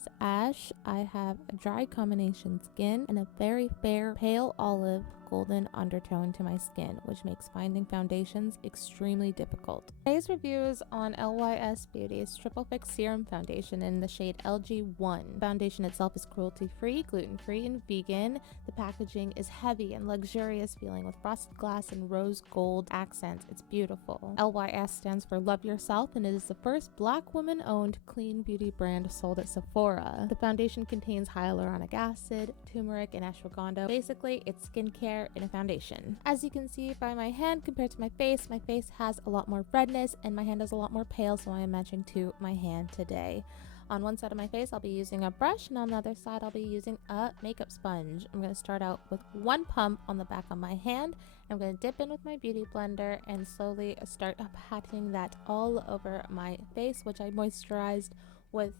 is Ash. I have a dry combination skin and a very fair pale olive golden undertone to my skin, which makes finding foundations extremely difficult. Today's review is on LYS Beauty's Triple Fix Serum Foundation in the shade LG1. The foundation itself is cruelty-free, gluten-free, and vegan. The packaging is heavy and luxurious feeling with frosted glass and rose gold accents. It's beautiful. LYS stands for Love Yourself, and it is the first Black woman-owned clean beauty brand sold at Sephora. The foundation contains hyaluronic acid, turmeric, and ashwagandha. Basically, it's skincare in a foundation. As you can see by my hand compared to my face has a lot more redness and my hand is a lot more pale, so I am matching to my hand today. On one side of my face, I'll be using a brush, and on the other side, I'll be using a makeup sponge. I'm going to start out with one pump on the back of my hand. I'm going to dip in with my beauty blender and slowly start patting that all over my face, which I moisturized with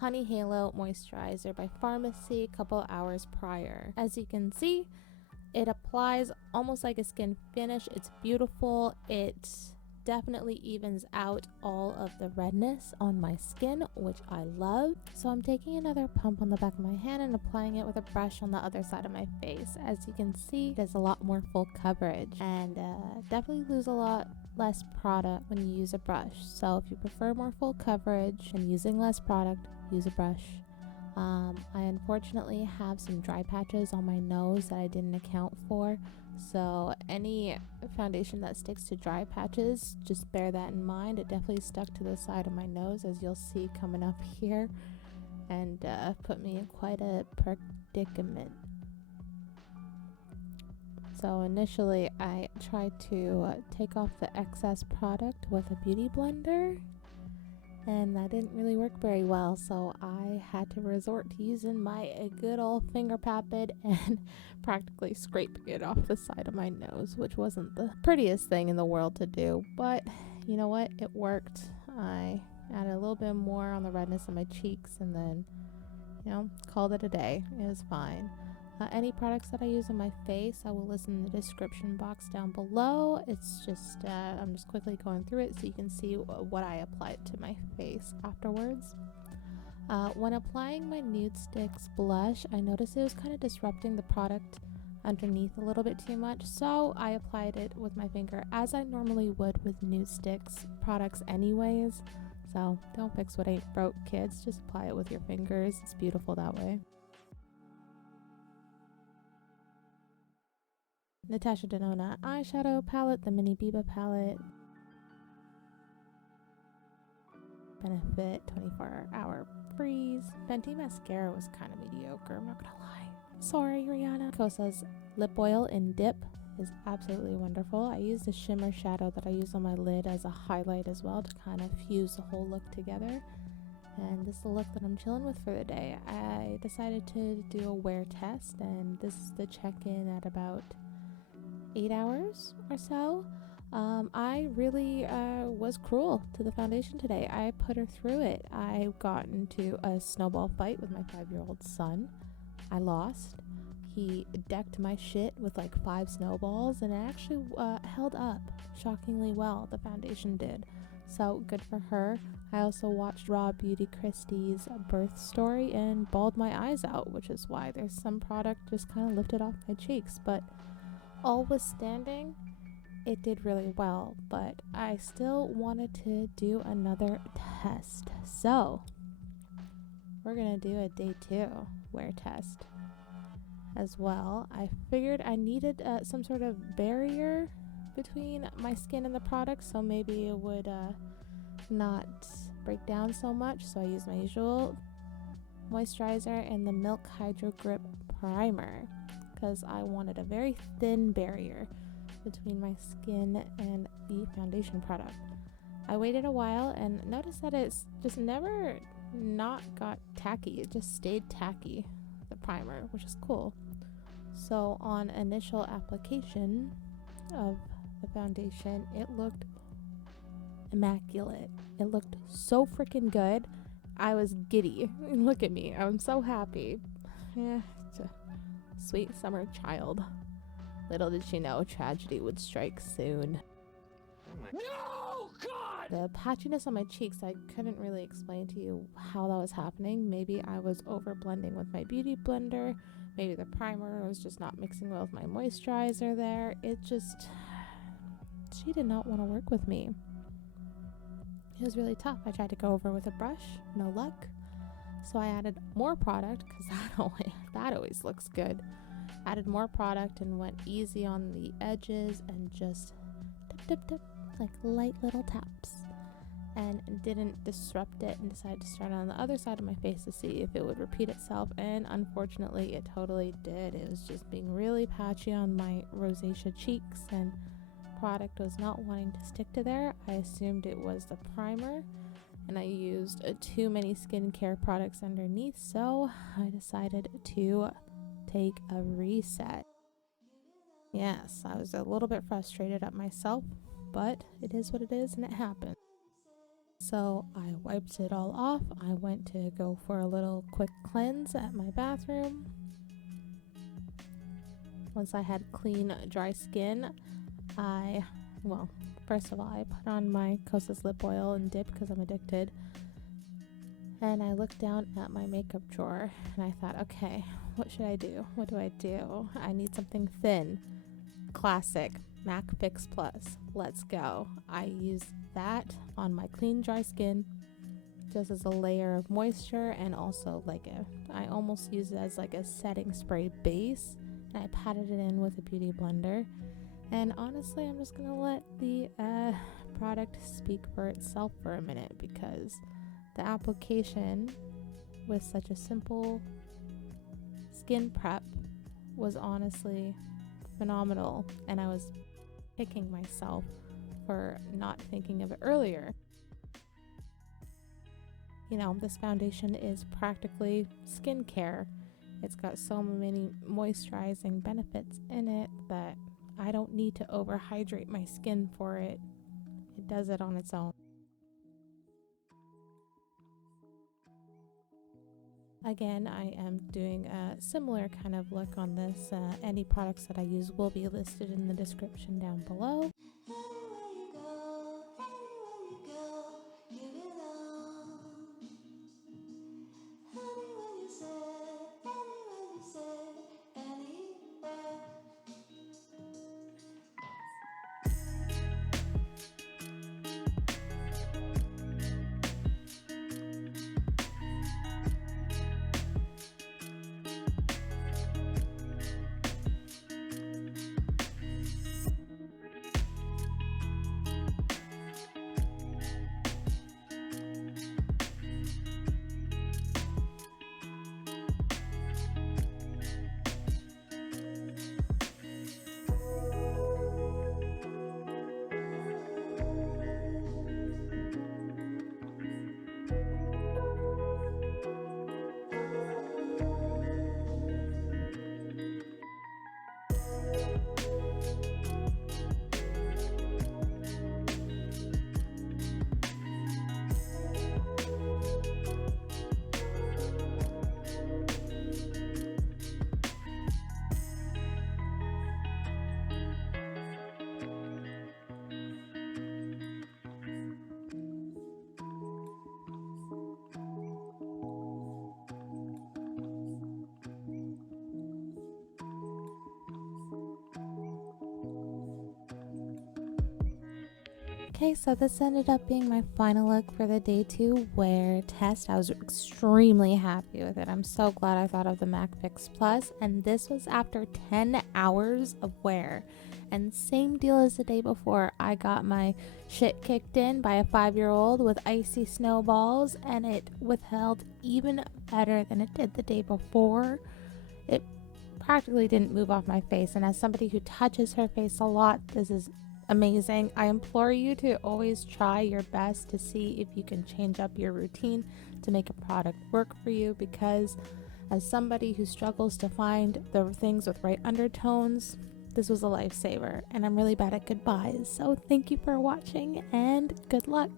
Honey Halo Moisturizer by Pharmacy a couple hours prior. As you can see, it applies almost like a skin finish. It's beautiful. It definitely evens out all of the redness on my skin, which I love. So I'm taking another pump on the back of my hand and applying it with a brush on the other side of my face. As you can see, there's a lot more full coverage and definitely lose a lot less product when you use a brush. So if you prefer more full coverage and using less product, use a brush. I unfortunately have some dry patches on my nose that I didn't account for, so any foundation that sticks to dry patches, just bear that in mind. It definitely stuck to the side of my nose, as you'll see coming up here, and put me in quite a predicament. So initially I tried to take off the excess product with a beauty blender, and that didn't really work very well, so I had to resort to using my good old finger pappet and practically scraping it off the side of my nose, which wasn't the prettiest thing in the world to do, but you know what, it worked. I added a little bit more on the redness of my cheeks and then, you know, called it a day. It was fine. Any products that I use on my face, I will list in the description box down below. It's just, I'm just quickly going through it so you can see what I applied to my face afterwards. When applying my Nude Sticks blush, I noticed it was kind of disrupting the product underneath a little bit too much, so I applied it with my finger as I normally would with Nude Sticks products anyways. So don't fix what ain't broke, kids. Just apply it with your fingers. It's beautiful that way. Natasha Denona eyeshadow palette, the Mini Biba palette. Benefit 24-hour freeze. Fenty mascara was kind of mediocre, I'm not gonna lie. Sorry, Rihanna. Kosas lip oil in Dip is absolutely wonderful. I used the shimmer shadow that I use on my lid as a highlight as well to kind of fuse the whole look together. And this is the look that I'm chilling with for the day. I decided to do a wear test, and this is the check-in at about 8 hours or so. I really was cruel to the foundation today. I put her through it. I got into a snowball fight with my 5-year-old son. I lost. He decked my shit with like 5 snowballs, and it actually held up shockingly well. The foundation did. So good for her. I also watched Raw Beauty Christie's birth story and bawled my eyes out, which is why there's some product just kind of lifted off my cheeks. But all was standing, it did really well, but I still wanted to do another test. So we're gonna do a day 2 wear test as well. I figured I needed some sort of barrier between my skin and the product, so maybe it would not break down so much. So I used my usual moisturizer and the Milk Hydro Grip primer, because I wanted a very thin barrier between my skin and the foundation product. I waited a while and noticed that it's just never not got tacky. It just stayed tacky, the primer, which is cool. So on initial application of the foundation, it looked immaculate. It looked so freaking good. I was giddy. Look at me. I'm so happy. Yeah, it's a sweet summer child. Little did she know tragedy would strike soon. No, God! The patchiness on my cheeks, I couldn't really explain to you how that was happening. Maybe I was over blending with my beauty blender. Maybe the primer was just not mixing well with my moisturizer there. She did not want to work with me. It was really tough. I tried to go over with a brush, no luck. So I added more product because that always looks good. Added more product and went easy on the edges and just tip, like light little taps, and didn't disrupt it, and decided to start on the other side of my face to see if it would repeat itself, and unfortunately it totally did. It was just being really patchy on my rosacea cheeks, and product was not wanting to stick to there. I assumed it was the primer, and I used too many skincare products underneath, so I decided to take a reset. Yes, I was a little bit frustrated at myself, but it is what it is and it happened. So I wiped it all off. I went to go for a little quick cleanse at my bathroom. Once I had clean, dry skin, first of all, I put on my Kosas lip oil and dip because I'm addicted. And I looked down at my makeup drawer and I thought, okay, what should I do? What do I do? I need something thin. Classic MAC Fix Plus. Let's go. I use that on my clean, dry skin just as a layer of moisture, and also I almost use it as like a setting spray base, and I patted it in with a beauty blender. And honestly, I'm just gonna let the product speak for itself for a minute, because the application with such a simple skin prep was honestly phenomenal, and I was kicking myself for not thinking of it earlier. You know, this foundation is practically skincare. It's got so many moisturizing benefits in it that I don't need to overhydrate my skin for it. It does it on its own. Again, I am doing a similar kind of look on this. Any products that I use will be listed in the description down below. Okay, so this ended up being my final look for the day 2 wear test. I was extremely happy with it. I'm so glad I thought of the MAC Fix Plus, and this was after 10 hours of wear. And same deal as the day before, I got my shit kicked in by a 5-year-old with icy snowballs, and it withheld even better than it did the day before. It practically didn't move off my face, and as somebody who touches her face a lot, this is amazing. I implore you to always try your best to see if you can change up your routine to make a product work for you, because as somebody who struggles to find the things with right undertones, this was a lifesaver, and I'm really bad at goodbyes. So thank you for watching and good luck.